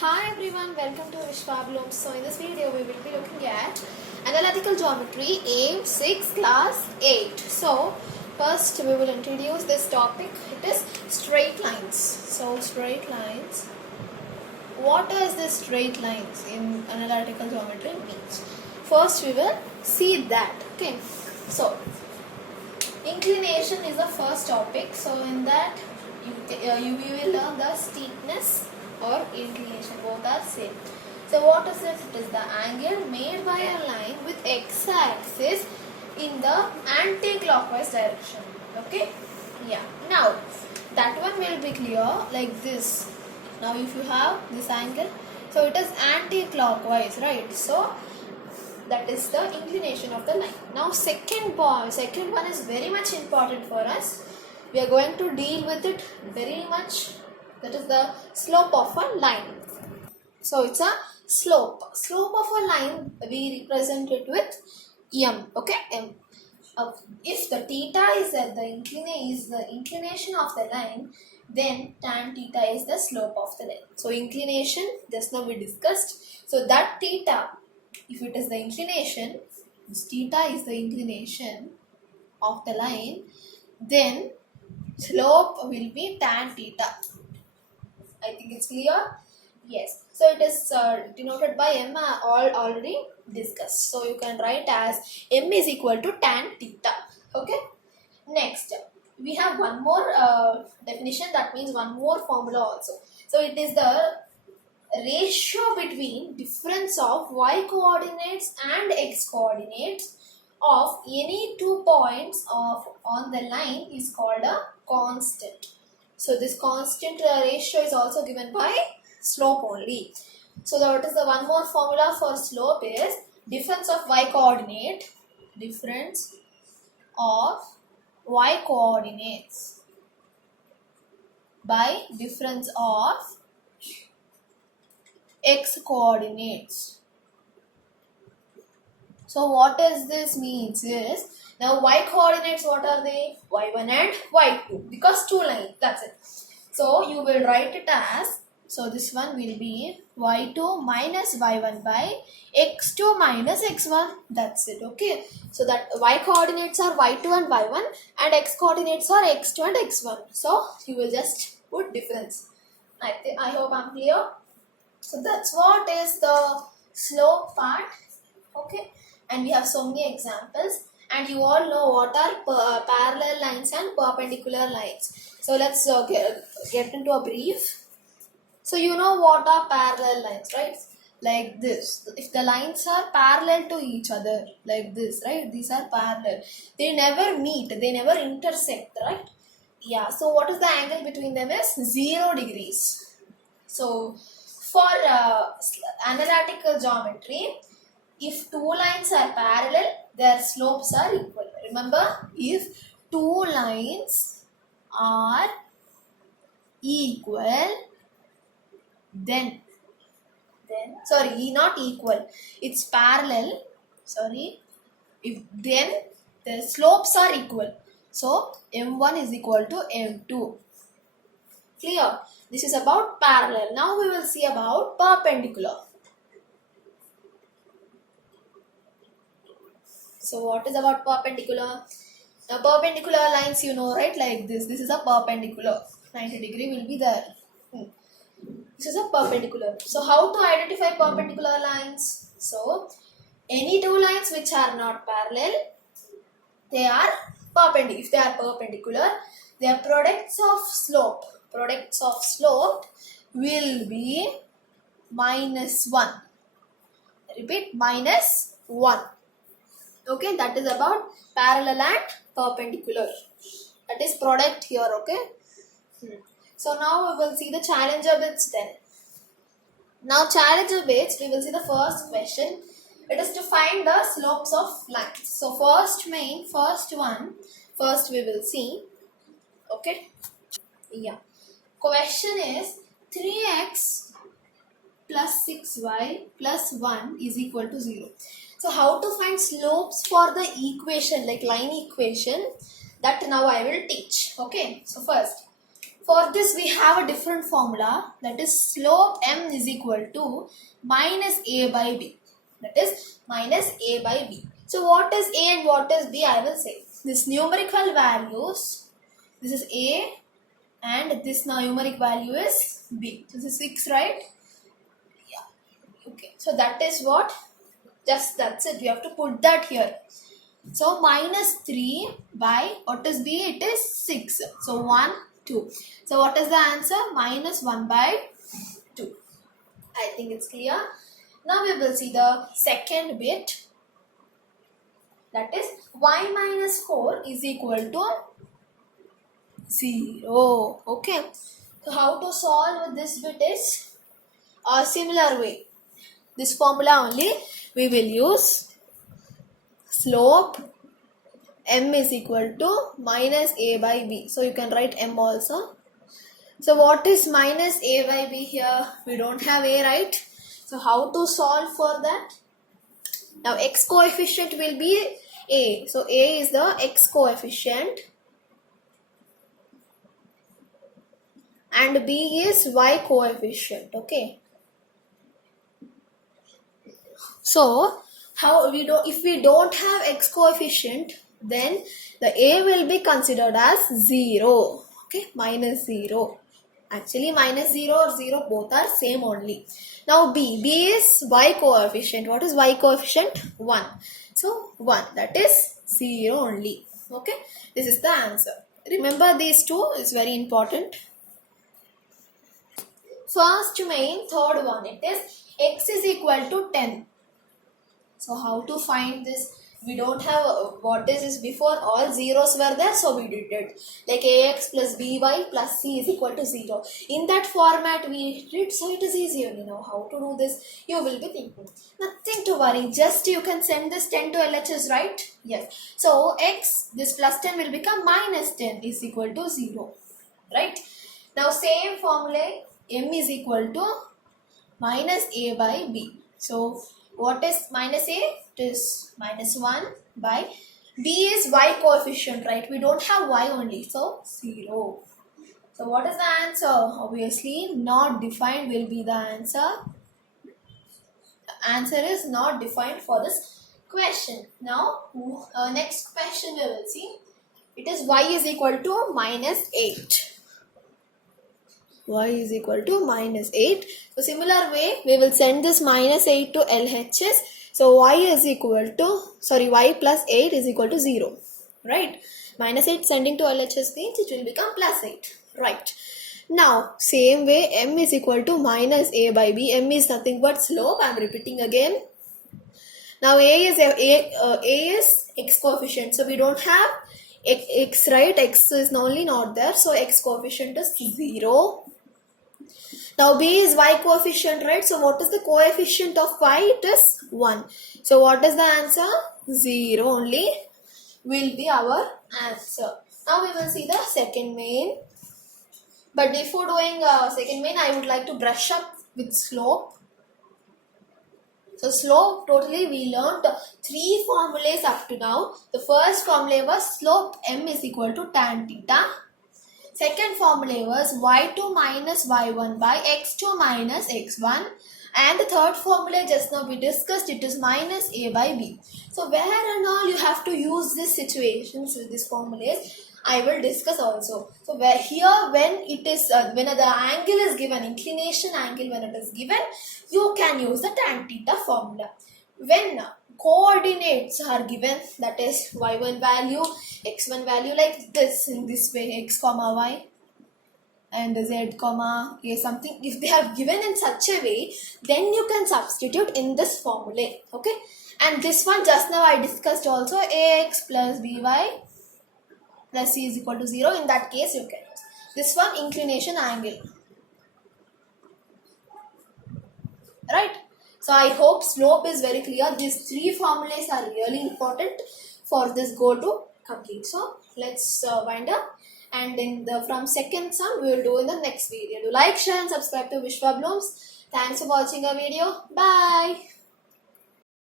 Hi everyone, welcome to Vishwa Bloom. So in this video we will be looking at analytical geometry AIM 6 class 8. So first we will introduce this topic. It is straight lines. So straight lines. What is this straight lines in analytical geometry means? First we will see that. Okay. So inclination is the first topic. So in that you will learn the steepness or inclination, both are same. So what is it? It is the angle made by a line with x-axis in the anti-clockwise direction. Okay, yeah. Now that one will be clear like this. Now if you have this angle, so it is anti-clockwise, right? So that is the inclination of the line. Now second one is very much important for us. We are going to deal with it very much. That is the slope of a line. So it's a slope of a line. We represent it with m. Okay, m. If the theta is the inclination of the line, then tan theta is the slope of the line. So inclination just now we discussed. So that theta, if it is the inclination, this theta is the inclination of the line, then slope will be tan theta. I think it's clear. Yes. So it is denoted by m already discussed. So you can write as m is equal to tan theta. Okay. Next, we have one more definition. That means one more formula also. So it is the ratio between difference of y coordinates and x coordinates of any 2 points on the line is called a constant. So this constant ratio is also given by slope only. So what is the one more formula for slope is difference of y coordinate, difference of y coordinates by difference of x coordinates. So what does this means is, now y coordinates, what are they? y1 and y2, because two lines, that's it. So you will write it as, so this one will be y2 minus y1 by x2 minus x1, that's it. Okay, so that y coordinates are y2 and y1 and x coordinates are x2 and x1. So you will just put difference. I hope I'm clear. So that's what is the slope part. Okay, and we have so many examples, and you all know what are parallel lines and perpendicular lines. So let's get into a brief. So you know what are parallel lines, right? Like this. If the lines are parallel to each other, like this, right? These are parallel. They never meet, they never intersect, right? Yeah, so what is the angle between them is 0 degrees. So for analytical geometry, if two lines are parallel, their slopes are equal. Remember, if two lines are equal, then sorry, not equal, it's parallel. Sorry, if then the slopes are equal. So m1 is equal to m2. Clear? This is about parallel. Now we will see about perpendicular. So what is about perpendicular? Now perpendicular lines, you know, right? Like this. This is a perpendicular. 90 degree will be there. This is a perpendicular. So how to identify perpendicular lines? So any two lines which are not parallel, they are perpendicular. If they are perpendicular, their products of slope will be -1. Repeat, -1. Okay, that is about parallel and perpendicular. That is product here. Okay. So now we will see the challenger bits then. Now challenger bits, we will see the first question. It is to find the slopes of lines. So first we will see. Okay. Yeah. Question is 3x plus 6y plus 1 is equal to 0. So how to find slopes for the equation, like line equation, that now I will teach. Okay. So first, For this we have a different formula, that is slope m is equal to minus a by b. That is minus a by b. So what is a and what is b, I will say. This numerical values, this is a and this numeric value is b. So this is 6, right? Yeah. Okay. So that is what, just that's it. We have to put that here. So minus 3 by what is b? It is 6. So 1, 2. So what is the answer? Minus 1 by 2. I think it's clear. Now we will see the second bit. That is y minus 4 is equal to 0. Okay. So how to solve this bit is a similar way. This formula only we will use. Slope m is equal to minus a by b. So you can write m also. So what is minus a by b here? We don't have a, right? So how to solve for that? Now x coefficient will be a. So a is the x coefficient and b is y coefficient. Okay. So how we do, if we don't have x coefficient, then the a will be considered as 0. Okay, minus 0. Actually minus 0 or 0 both are same only. Now b is y coefficient. What is y coefficient? 1. So 1, that is 0 only. Okay, this is the answer. Remember these two is very important. First main, third one, it is x is equal to 10. So how to find this? We don't have what is this, before all zeros were there, so we did it like ax plus by plus c is equal to 0. In that format we did, so it is easy only. Now how to do this, you will be thinking. Nothing to worry, just you can send this 10 to LHS, right? Yes. So x, this plus 10 will become minus 10 is equal to 0, right? Now same formula, m is equal to minus a by b. So what is minus a? It is minus 1 by b is y coefficient, right? We don't have y only, so 0. So what is the answer? Obviously not defined will be the answer. The answer is not defined for this question. Now next question we will see. It is y is equal to minus 8. Y is equal to minus 8. So similar way, we will send this minus 8 to LHS. So y is equal to, y plus 8 is equal to 0. Right? Minus 8 sending to LHS means it will become plus 8. Right. Now, same way, m is equal to minus a by b. M is nothing but slope. I am repeating again. Now a is x coefficient. So we don't have x, right? X is only not there. So x coefficient is 0. Now b is y coefficient, right? So what is the coefficient of y? It is 1. So what is the answer? 0 only will be our answer. Now we will see the second main. But before doing second main, I would like to brush up with slope. So slope, totally we learned 3 formulas up to now. The first formula was slope m is equal to tan theta. Second formula was y2 minus y1 by x2 minus x1. And the third formula just now we discussed, it is minus a by b. So where and all you have to use these situations with these formulas, I will discuss also. So where here when it is when the angle is given, inclination angle when it is given, you can use the tan theta formula. When coordinates are given, that is y1 value, x1 value like this, in this way, x comma y and z comma a something, if they are given in such a way, then you can substitute in this formula. Okay, and this one just now I discussed also, ax plus by plus c is equal to 0. In that case you can use this one, inclination angle, right? So I hope slope is very clear. These 3 formulas are really important for this goal to complete. So let's wind up, and in the from second sum we will do in the next video. Do like, share and subscribe to Vishwa Blooms. Thanks for watching our video. Bye.